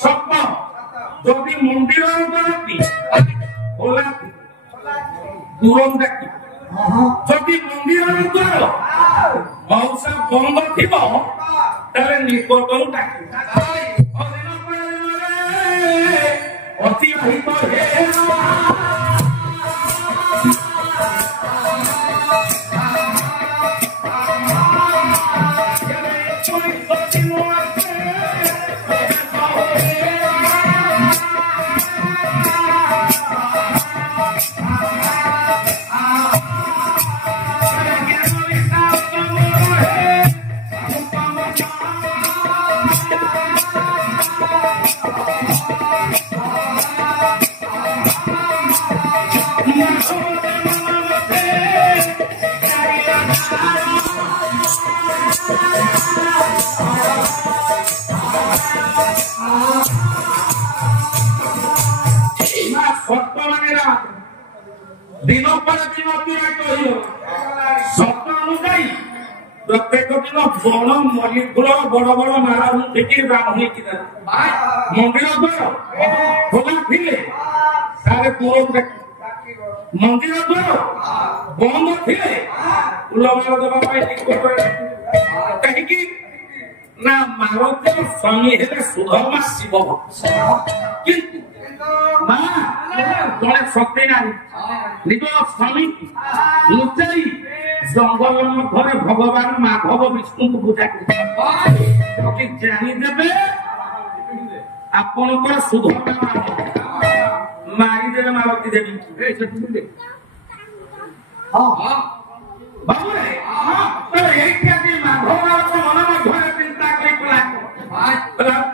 সত্য যদি মন্দিরের দ্বারাটি খোলা দূরম দেখি যদি মন্দিরের দ্বার মৌসা বন্ধ থিব তাহলে নিকটও ডাকি অতিবাহিত হে दिन पर दिन अतिरिक्त सत्य अनुजाई प्रत्येक दिन बण मल्ली फूल बड़ बड़ माला देखिए ब्राह्मणी मंदिर द्वार खोला थे सारे दूर मंदिर द्वार बंद थे फूलमाल देवा कहीं ना मालती स्वामी है सुधर्मा शिव किंतु जड़े सत्य नारी निज स्वामी लुचाई जंगल मध्य भगवान माधव विष्णु को पूजा कर जानीदे आपणकर सुधर्मा मारिदे मालती देवी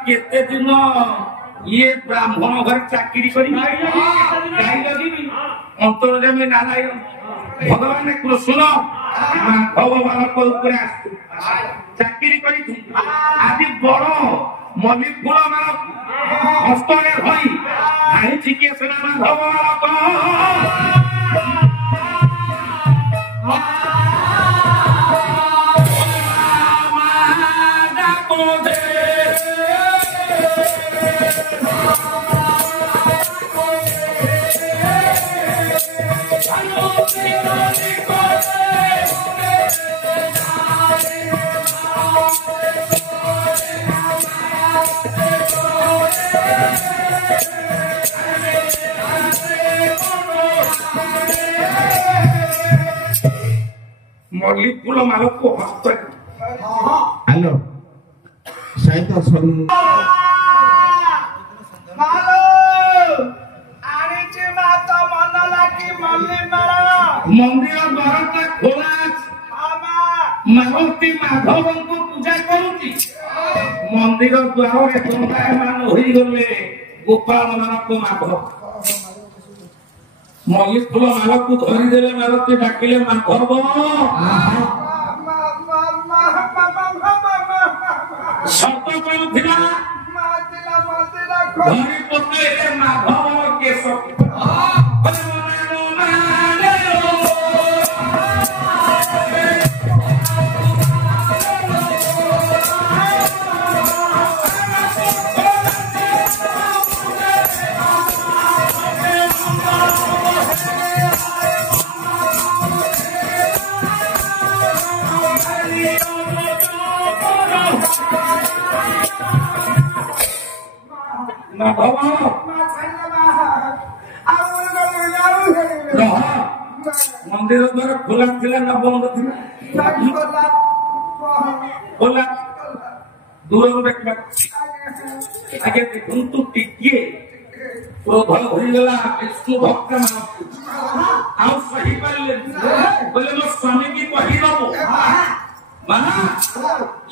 केते दिन ये ब्राह्मण घर चाकरी अंतर्जामी नारायण भगवान कृष्ण माधव बालक चाकरी आज बड़ मल्ली फूल माल हस्तरे धरी आईछि किए सेना माधव बालक मल्ली फूल माल को हस्त हेलो सहित मंदिर द्वार खोला मालती माधव को पूजा करुची मंदिर द्वार मान हो गले गोपाल मानक माधव मल्ली फूल माल को धरीदे मालती डाकिले माधव शब्द कौन थिला धरी पते माधव केश मंदिर द्वार खोला थिला ना बंद थिला खोला दूर देखबा आगे देखंतु टिके क्रोध होई गला विष्णु भक्त मान आ सही पाले बोले मो स्वामी की कहि दबो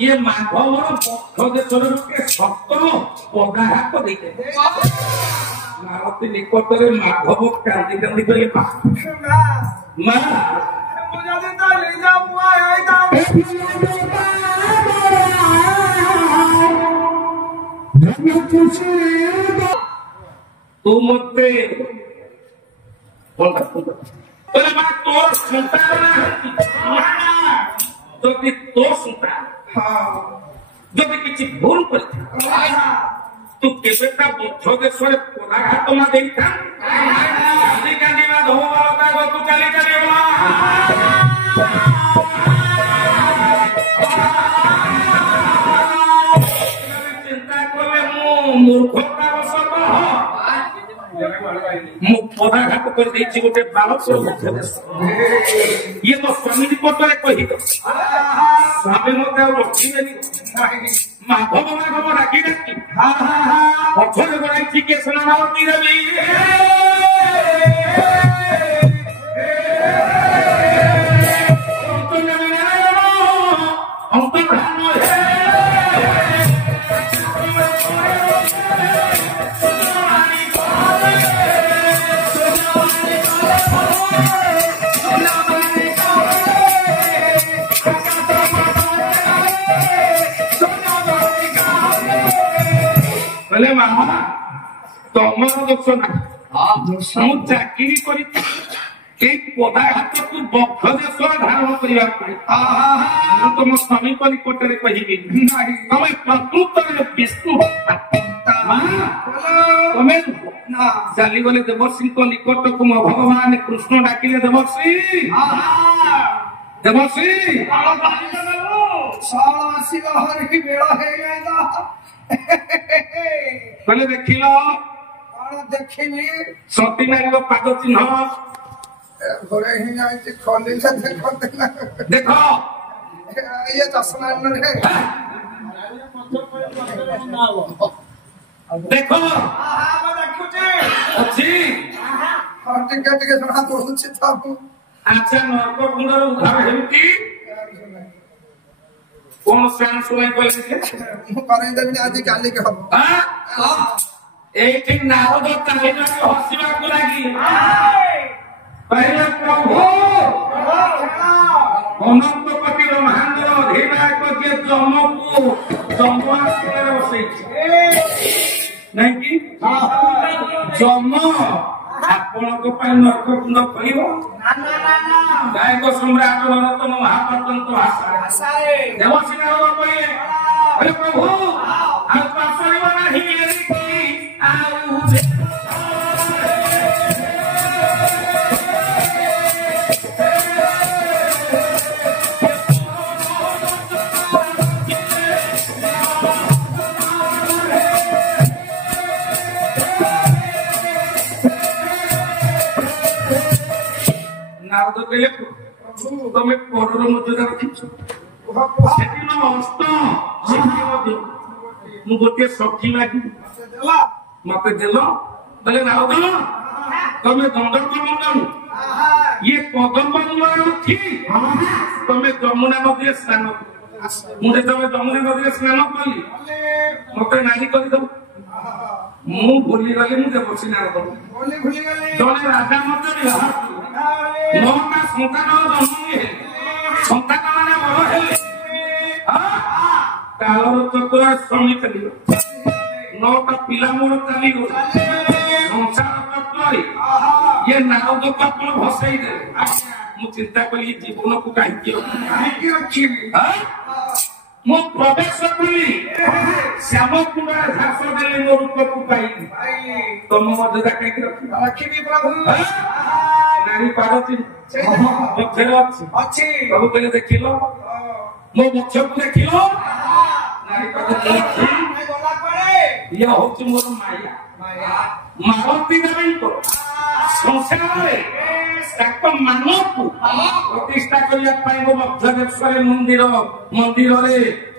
ये माधव पक्ष के सप्तम पदार्थ देखे मालती निकटरे माधव कांदी कांदी करे तू मते तोर संतान যদি তোর সন্তান যদি কিছু ভুল করে ତୁ କେବେଟା ବୁଦ୍ଧ ଦେଶରେ ପଦାଘାତ ମା ଦେଇଥା କାନ୍ଦି କାନ୍ଦି ମା ଧୋବଲତା ଗକୁ ଚାଲି ଚାଲି ଚିନ୍ତା କଲେ ମୁଁ ମୂର୍ଖତାର ସହ ମୁଁ ପଦାଘାତ କରିଦେଇଛି ଗୋଟେ ବାଳକର ବୁଦ୍ଧ ଦେଶ ଇଏ ମୋ ସ୍ୱାମୀ ନିକଟରେ କହିଦ ସ୍ୱାମୀ ମତେ ଆଉ ରଖିବେନି ମାଧବ ମାଧବ ଡାକି ଡାକି ପଛରେ ଗୋଡ଼ାଇ ଟିକେ ସ୍ନାନ ଦେବି बोले मामा तमर दोष ना मु चाकरी करी पदाघात को बक्ष देश धारण करने तुम स्वामी को निकट में कहि तुम प्रकृत विष्णु तमें चली गले देवर्षि निकट को मो भगवान कृष्ण डाकिले देवर्षि देवर्षि कहले देखिल देखी सती नारी पाद चिन्ह देख ये चषमा देख अच्छी जना पड़ुଛି अच्छा नर्क गुंडर उद्धार हेउटी कौन शान सुनाई देवी आज काली के हम एक नारद कालीन हसिबा को लागी पहले प्रभु अनंत कोटि ब्रह्मांडर अधिनायक जे जमको जमवासरे बसै नहीं कि जम आपनको ପାଇଁ ନର୍କ କୁଣ୍ଡ କରିବ ଗାୟକ ସମ୍ରାଟ ନରୋତ୍ତମ ମହାପାତ୍ରଙ୍କ ଭାଷାରେ ଦେବଶ୍ରୀ ନାରଦ କହିଲେ ହେ ପ୍ରଭୁ ଆଉ ପାସରିବ ନାହିଁ ଆଉ नारद कहले तमें परर मर्यादा रखिछ सेदिन हस्त मु गोटे सखी लागी मत देल बोले नारद तमें दंड कर्म ये कदम उठी तमें जमुना नदी स्नान मुझे जमुना नदी स्नान कली मत नारी करदे मु भूली गली मुझे बसी नारद जने राजा मत नौका संतान जन्म संतान मैंने बड़ हेले कालर चक्र स्वामी चल नौका पिला मोर चली गल संसार चक्र ये नारद को आप भसई दे मु चिंता कली जीवन को कहीं रखी मो प्रवेश कली श्याम कुमार घास देले मो रूप को पाई तुम मर्यादा कहीं रखी प्रभु नारी पाद चिन्ह अच्छी प्रभु कहले देखिल मो मुख्य को देखिल नारी पाद ये हूँ मोर माया मारती देवी संसार मानव को प्रतिष्ठा करने मध्यदेश्वर मंदिर मंदिर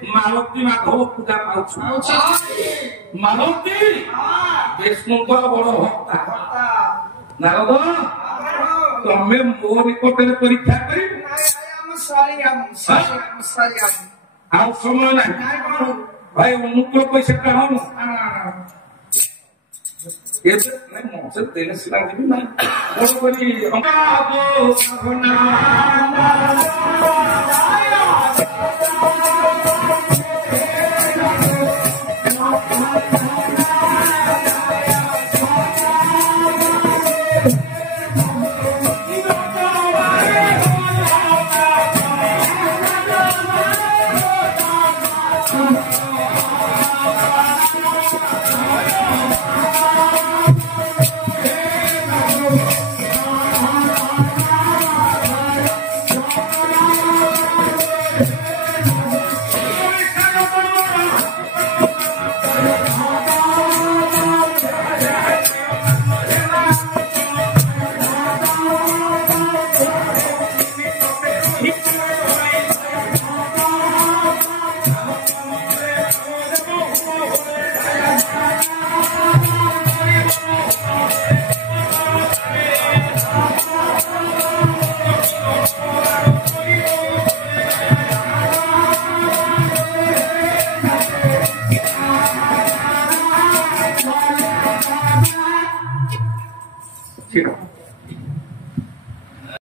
मालती माधव पूजा पाच मालती विष्णु बड़ भक्ता नारद तमें मो निकट परीक्षा कर समय ना भाई अनुकूल पैसा हम मौसे तेने सिला भी ना बड़ी